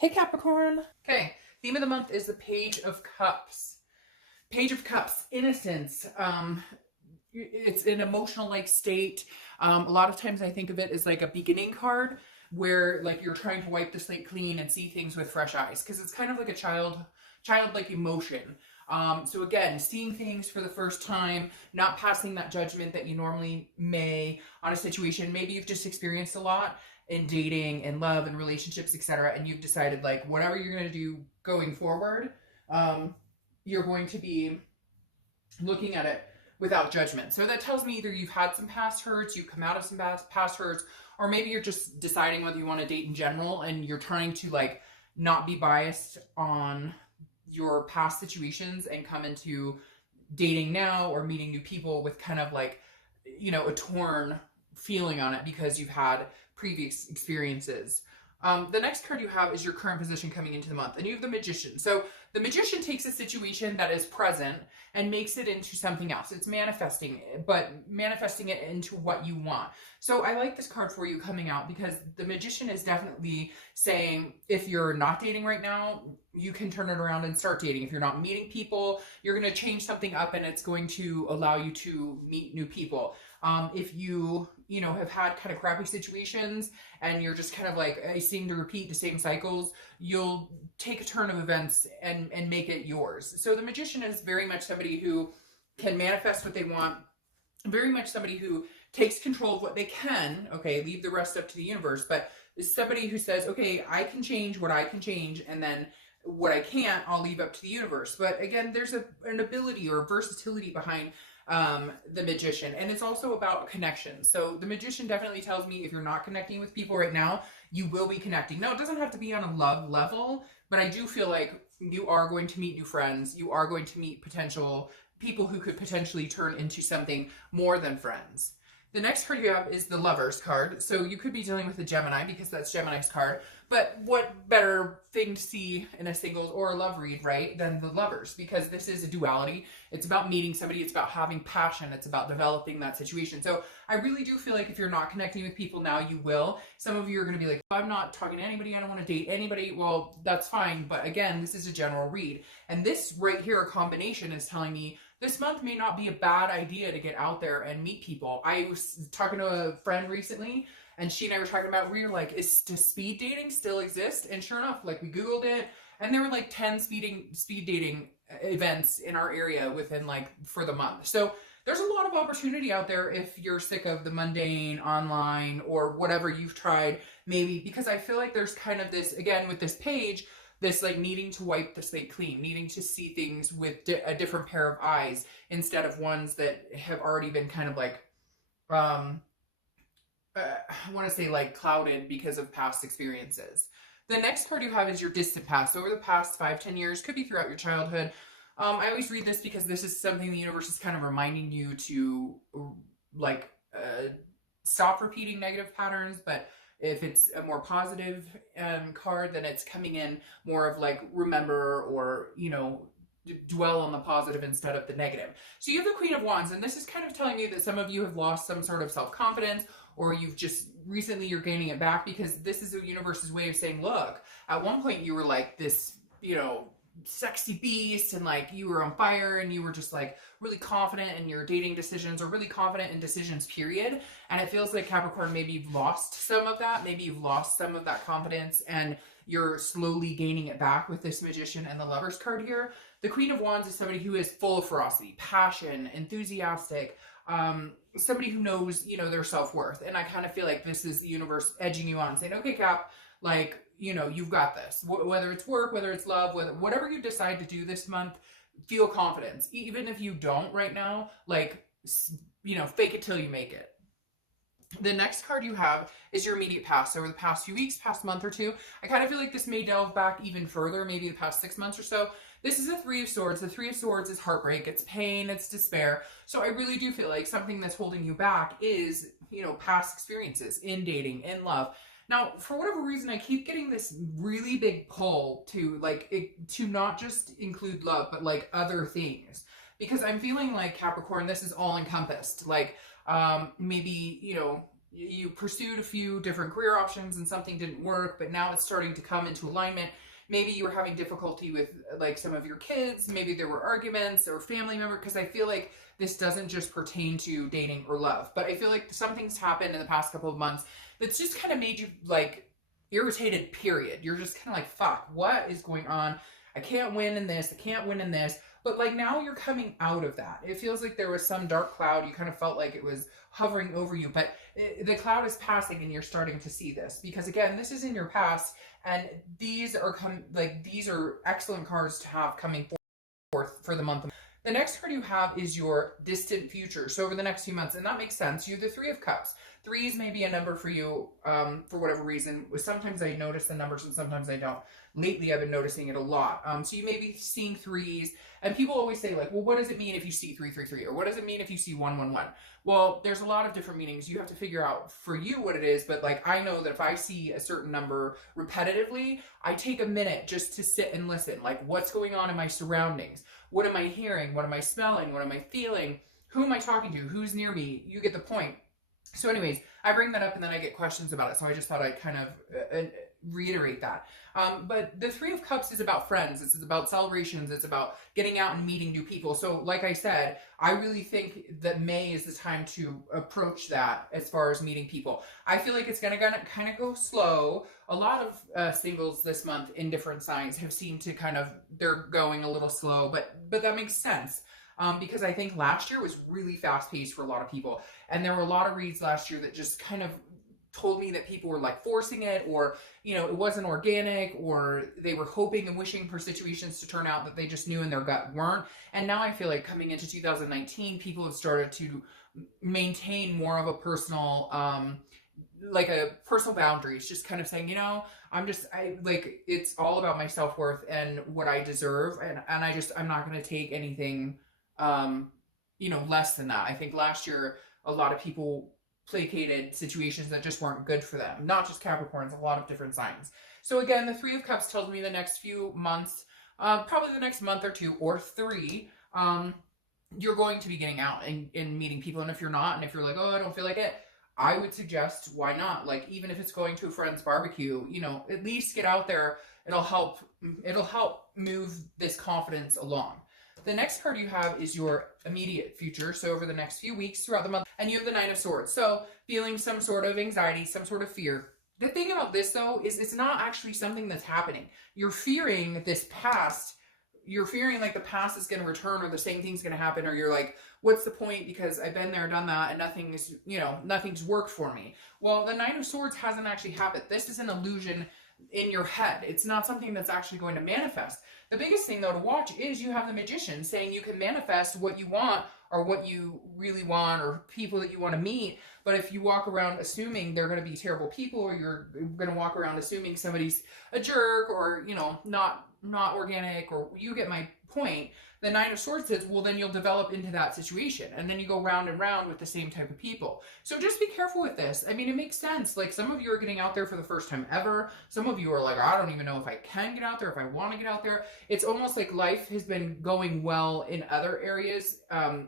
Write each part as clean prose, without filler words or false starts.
Hey Capricorn. Okay, theme of the month is the Page of Cups. Page of Cups, innocence. It's an emotional like state. A lot of times I think of it as like a beginning card where like you're trying to wipe the slate clean and see things with fresh eyes because it's kind of like a childlike emotion. So again, seeing things for the first time, not passing that judgment that you normally may on a situation. Maybe you've just experienced a lot in dating and love and relationships, etc. And you've decided like whatever you're going to do going forward, you're going to be looking at it without judgment. So that tells me either you've had some past hurts, you've come out of some past hurts, or maybe you're just deciding whether you want to date in general and you're trying to like not be biased on your past situations and come into dating now or meeting new people with kind of like, a torn feeling on it because you've had previous experiences. The next card you have is your current position coming into the month, and you have the Magician. So the Magician takes a situation that is present and makes it into something else. It's manifesting it, but manifesting it into what you want. So I like this card for you coming out because the Magician is definitely saying if you're not dating right now, you can turn it around and start dating. If you're not meeting people, you're going to change something up and it's going to allow you to meet new people. If you have had kind of crappy situations and you're just kind of like, I seem to repeat the same cycles, you'll take a turn of events and make it yours. So the Magician is very much somebody who can manifest what they want, very much somebody who takes control of what they can, okay, leave the rest up to the universe, but is somebody who says, okay, I can change what I can change, and then what I can't, I'll leave up to the universe. But again, there's an ability or a versatility behind the Magician, and it's also about connection. So the Magician definitely tells me if you're not connecting with people right now, you will be connecting. Now, it doesn't have to be on a love level, but I do feel like you are going to meet new friends. You are going to meet potential people who could potentially turn into something more than friends. The next card you have is the Lovers card. So you could be dealing with a Gemini because that's Gemini's card. But what better thing to see in a singles or a love read, right, than the Lovers? Because this is a duality. It's about meeting somebody. It's about having passion. It's about developing that situation. So I really do feel like if you're not connecting with people now, you will. Some of you are going to be like, I'm not talking to anybody. I don't want to date anybody. Well, that's fine. But again, this is a general read. And this right here, a combination, is telling me this month may not be a bad idea to get out there and meet people. I was talking to a friend recently, and she and I were talking about, we were like, does speed dating still exist? And sure enough, like we Googled it, and there were like 10 speed dating events in our area within like for the month. So there's a lot of opportunity out there if you're sick of the mundane online or whatever you've tried, maybe, because I feel like there's kind of this, again, with this page, this like needing to wipe the slate clean, needing to see things with a different pair of eyes instead of ones that have already been kind of like, I want to say like clouded because of past experiences. The next card you have is your distant past. Over the past 5-10 years, could be throughout your childhood. I always read this because this is something the universe is kind of reminding you to like stop repeating negative patterns, but if it's a more positive card, then it's coming in more of like remember or, dwell on the positive instead of the negative. So you have the Queen of Wands, and this is kind of telling me that some of you have lost some sort of self-confidence, or you've just recently you're gaining it back, because this is the universe's way of saying, look, at one point you were like this, sexy beast, and like you were on fire and you were just like really confident in your dating decisions or really confident in decisions, period. And it feels like, Capricorn, maybe you've lost some of that. Maybe you've lost some of that confidence and you're slowly gaining it back with this Magician and the Lovers card here. The Queen of Wands is somebody who is full of ferocity, passion, enthusiastic, somebody who knows, their self-worth. And I kind of feel like this is the universe edging you on, saying, okay, Cap, like, you've got this. Whether it's work, whether it's love, whatever you decide to do this month, feel confidence. Even if you don't right now, like, fake it till you make it. The next card you have is your immediate past. So over the past few weeks, past month or two, I kind of feel like this may delve back even further, maybe the past 6 months or so. This is the Three of Swords. The Three of Swords is heartbreak, it's pain, it's despair. So I really do feel like something that's holding you back is, past experiences in dating, in love. Now, for whatever reason, I keep getting this really big pull to to not just include love, but like other things. Because I'm feeling like, Capricorn, this is all encompassed. Like, maybe, you pursued a few different career options and something didn't work, but now it's starting to come into alignment. Maybe you were having difficulty with like some of your kids. Maybe there were arguments or family member, because I feel like this doesn't just pertain to dating or love, but I feel like something's happened in the past couple of months that's just kind of made you like irritated, period. You're just kind of like, fuck, what is going on? I can't win in this. I can't win in this. But like now you're coming out of that. It feels like there was some dark cloud. You kind of felt like it was hovering over you, but the cloud is passing and you're starting to see this, because again, this is in your past, and these are these are excellent cards to have coming forth for the month of. The next card you have is your distant future. So over the next few months, and that makes sense. You're the Three of Cups. Threes may be a number for you for whatever reason. Sometimes I notice the numbers and sometimes I don't. Lately, I've been noticing it a lot. So you may be seeing threes, and people always say like, well, what does it mean if you see 333? Or what does it mean if you see 111? Well, there's a lot of different meanings. You have to figure out for you what it is, but like I know that if I see a certain number repetitively, I take a minute just to sit and listen. Like, what's going on in my surroundings? What am I hearing? What am I smelling? What am I feeling? Who am I talking to? Who's near me? You get the point. So anyways, I bring that up and then I get questions about it. So I just thought I'd kind of reiterate that. But the Three of Cups is about friends. It's about celebrations. It's about getting out and meeting new people. So like I said, I really think that May is the time to approach that as far as meeting people. I feel like it's going to kind of go slow. A lot of singles this month in different signs have seemed to they're going a little slow, but that makes sense. Because I think last year was really fast paced for a lot of people. And there were a lot of reads last year that just kind of told me that people were like forcing it, or, you know, it wasn't organic, or they were hoping and wishing for situations to turn out that they just knew in their gut weren't. And now I feel like coming into 2019, people have started to maintain more of a personal, like a personal boundaries, just kind of saying, you know, it's all about my self-worth and what I deserve. And I'm not going to take anything, less than that. I think last year, a lot of people placated situations that just weren't good for them. Not just Capricorns, a lot of different signs. So again, the Three of Cups tells me the next few months, probably the next month or two or three, you're going to be getting out and meeting people. And if you're not, and if you're like, oh, I don't feel like it, I would suggest, why not? Like, even if it's going to a friend's barbecue, you know, at least get out there. It'll help move this confidence along. The next card you have is your immediate future. So over the next few weeks throughout the month, and you have the Nine of Swords. So feeling some sort of anxiety, some sort of fear. The thing about this though, is it's not actually something that's happening. You're fearing this past. You're fearing like the past is going to return, or the same thing's going to happen, or you're like, what's the point? Because I've been there, done that, and nothing's worked for me. Well, the Nine of Swords hasn't actually happened. This is an illusion in your head. It's not something that's actually going to manifest. The biggest thing though to watch is you have the Magician saying you can manifest what you want, or what you really want, or people that you want to meet. But if you walk around assuming they're going to be terrible people, or you're going to walk around assuming somebody's a jerk, or, you know, not organic, or you get my point, the Nine of Swords says, well, then you'll develop into that situation. And then you go round and round with the same type of people. So just be careful with this. I mean, it makes sense. Like, some of you are getting out there for the first time ever. Some of you are like, I don't even know if I can get out there, if I want to get out there. It's almost like life has been going well in other areas,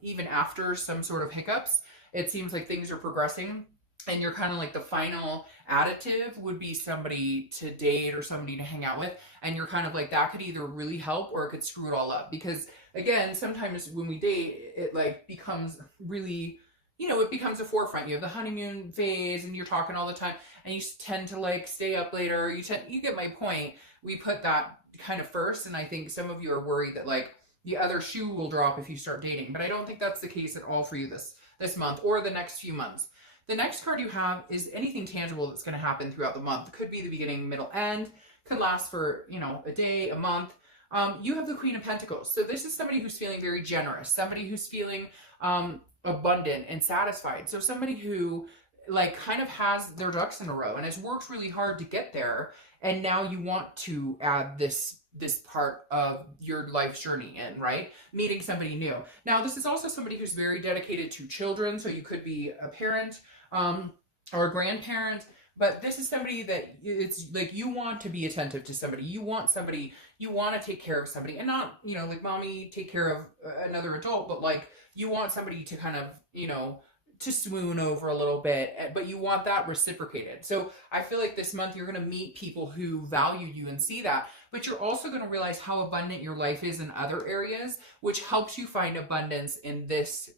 even after some sort of hiccups. It seems like things are progressing. And you're kind of like, the final additive would be somebody to date or somebody to hang out with. And you're kind of like, that could either really help or it could screw it all up. Because again, sometimes when we date, it like becomes really, you know, it becomes a forefront. You have the honeymoon phase and you're talking all the time, and you tend to like stay up later. You get my point. We put that kind of first. And I think some of you are worried that like the other shoe will drop if you start dating. But I don't think that's the case at all for you this month or the next few months. The next card you have is anything tangible that's going to happen throughout the month. It could be the beginning, middle, end. Could last for, you know, a day, a month. You have the Queen of Pentacles. So this is somebody who's feeling very generous. Somebody who's feeling abundant and satisfied. So somebody who like kind of has their ducks in a row and has worked really hard to get there. And now you want to add this part of your life's journey in, right? Meeting somebody new. Now, this is also somebody who's very dedicated to children. So you could be a parent, or a grandparent, but this is somebody that it's like, you want to be attentive to somebody. You want to take care of somebody, and not, you know, like mommy take care of another adult, but like you want somebody to kind of, you know, to swoon over a little bit, but you want that reciprocated. So I feel like this month you're going to meet people who value you and see that, but you're also going to realize how abundant your life is in other areas, which helps you find abundance in this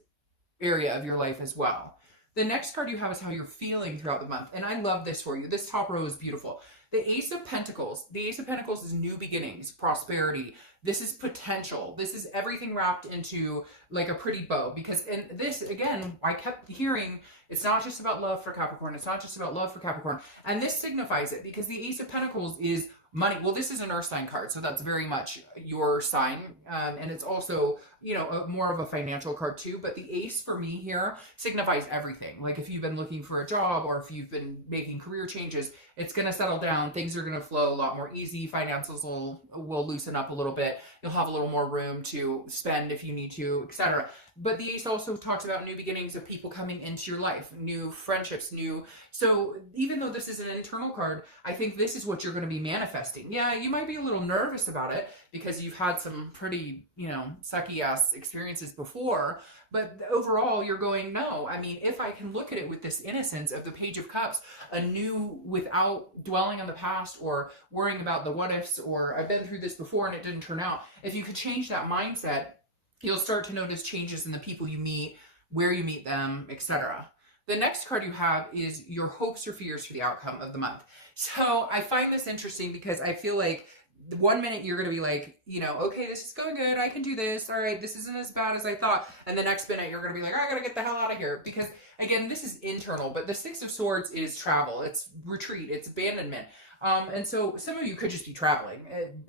area of your life as well. The next card you have is how you're feeling throughout the month. And I love this for you. This top row is beautiful. The Ace of Pentacles. The Ace of Pentacles is new beginnings, prosperity. This is potential. This is everything wrapped into like a pretty bow. Because, and this, again, I kept hearing, it's not just about love for Capricorn. It's not just about love for Capricorn. And this signifies it because the Ace of Pentacles is money. Well, this is an earth sign card, so that's very much your sign. And it's also, you know, more of a financial card too. But the ace for me here signifies everything. Like if you've been looking for a job or if you've been making career changes, it's going to settle down. Things are going to flow a lot more easy. Finances will loosen up a little bit. You'll have a little more room to spend if you need to, etc. But the ace also talks about new beginnings of people coming into your life, new friendships, new. So even though this is an internal card, I think this is what you're going to be manifesting. Yeah, you might be a little nervous about it because you've had some pretty, you know, sucky ass experiences before. But overall, you're going, no, I mean, if I can look at it with this innocence of the Page of Cups, anew without dwelling on the past or worrying about the what ifs or I've been through this before and it didn't turn out. If you could change that mindset, you'll start to notice changes in the people you meet, where you meet them, etc. The next card you have is your hopes or fears for the outcome of the month. So I find this interesting because I feel like the 1 minute you're going to be like, you know, okay, this is going good. I can do this. All right, this isn't as bad as I thought. And the next minute you're going to be like, I got to get the hell out of here. Because again, this is internal, but the Six of Swords is travel. It's retreat. It's abandonment. And so some of you could just be traveling.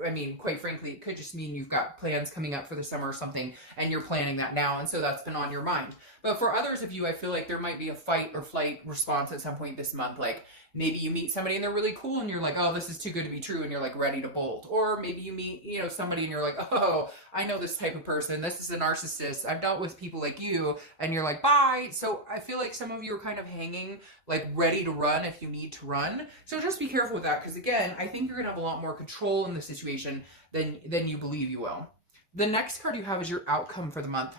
I mean, quite frankly, it could just mean you've got plans coming up for the summer or something, and you're planning that now, and so that's been on your mind. But for others of you, I feel like there might be a fight or flight response at some point this month. Like maybe you meet somebody and they're really cool, and you're like, oh, this is too good to be true, and you're like ready to bolt. Or maybe you meet, you know, somebody and you're like, oh, I know this type of person. This is a narcissist. I've dealt with people like you, and you're like, bye. So I feel like some of you are kind of hanging, like ready to run if you need to run. So just be careful with that, because again, I think you're gonna have a lot more control in the situation than you believe you will. The next card you have is your outcome for the month.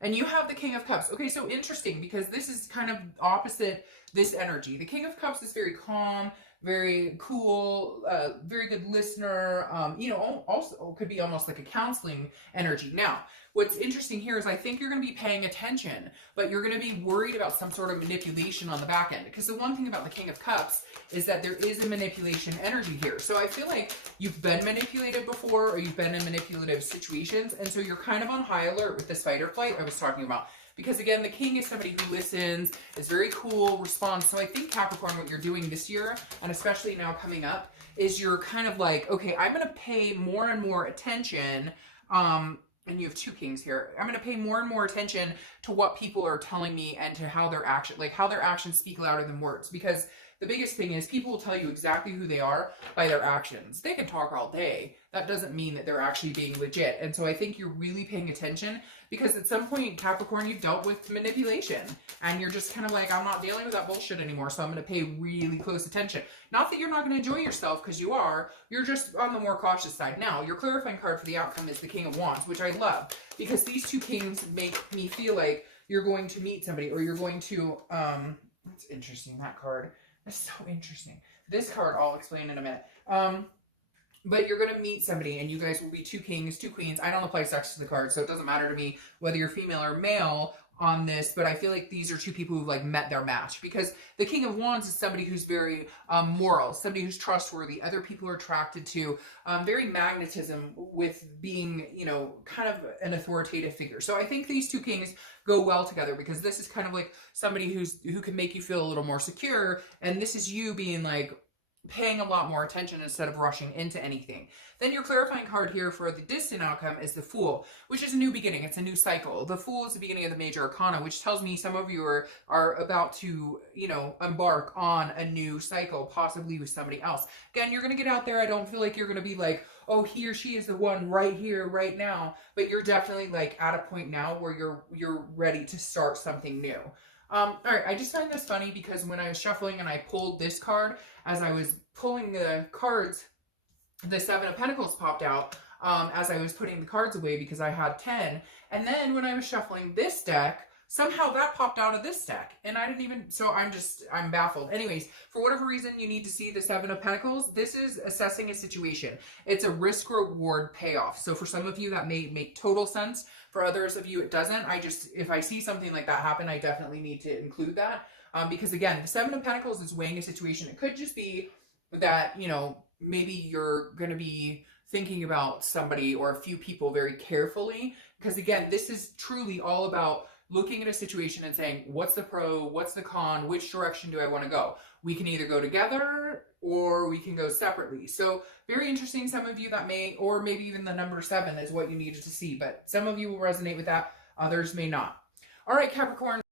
And you have the King of Cups. Okay, so interesting because this is kind of opposite this energy. The King of Cups is very calm, very cool, very good listener. You know, also could be almost like a counseling energy. Now, what's interesting here is I think you're going to be paying attention, but you're going to be worried about some sort of manipulation on the back end. Because the one thing about the King of Cups is that there is a manipulation energy here. So I feel like you've been manipulated before or you've been in manipulative situations. And so you're kind of on high alert with this fight or flight I was talking about. Because again, the king is somebody who listens, is very cool, responds. So I think Capricorn, what you're doing this year, and especially now coming up, is you're kind of like, okay, I'm going to pay more and more attention. And you have two kings here. I'm going to pay more and more attention to what people are telling me and to how their action, like how their actions speak louder than words. Because the biggest thing is people will tell you exactly who they are by their actions. They can talk all day. That doesn't mean that they're actually being legit. And so I think you're really paying attention because at some point, Capricorn, you've dealt with manipulation and you're just kind of like, I'm not dealing with that bullshit anymore. So I'm going to pay really close attention. Not that you're not going to enjoy yourself because you are. You're just on the more cautious side. Now, your clarifying card for the outcome is the King of Wands, which I love because these two kings make me feel like you're going to meet somebody or you're going to, that's interesting, that card. That's so interesting. This card I'll explain in a minute. But you're going to meet somebody and you guys will be two kings, two queens. I don't apply sex to the card, so it doesn't matter to me whether you're female or male on this, but I feel like these are two people who've like met their match because the King of Wands is somebody who's very moral, somebody who's trustworthy. Other people are attracted to very magnetism with being, you know, kind of an authoritative figure. So I think these two kings go well together because this is kind of like somebody who can make you feel a little more secure, and this is you being like paying a lot more attention instead of rushing into anything. Then your clarifying card here for the distant outcome is the Fool, which is a new beginning. It's a new cycle. The Fool is the beginning of the major arcana, which tells me some of you are about to, you know, embark on a new cycle, possibly with somebody else. Again, you're going to get out there. I don't feel like you're going to be like, oh, he or she is the one right here, right now. But you're definitely like at a point now where you're ready to start something new. All right, I just find this funny because when I was shuffling and I pulled this card, as I was pulling the cards, the Seven of Pentacles popped out as I was putting the cards away because I had 10. And then when I was shuffling this deck, Somehow that popped out of this deck, and I didn't even, so I'm baffled. Anyways, for whatever reason, you need to see the Seven of Pentacles. This is assessing a situation. It's a risk-reward payoff. So for some of you, that may make total sense. For others of you, it doesn't. If I see something like that happen, I definitely need to include that. Because again, the Seven of Pentacles is weighing a situation. It could just be that, you know, maybe you're going to be thinking about somebody or a few people very carefully. Because again, this is truly all about looking at a situation and saying, what's the pro, what's the con, which direction do I want to go? We can either go together or we can go separately. So very interesting. Some of you that may, or maybe even the number 7 is what you needed to see, but some of you will resonate with that. Others may not. All right, Capricorn.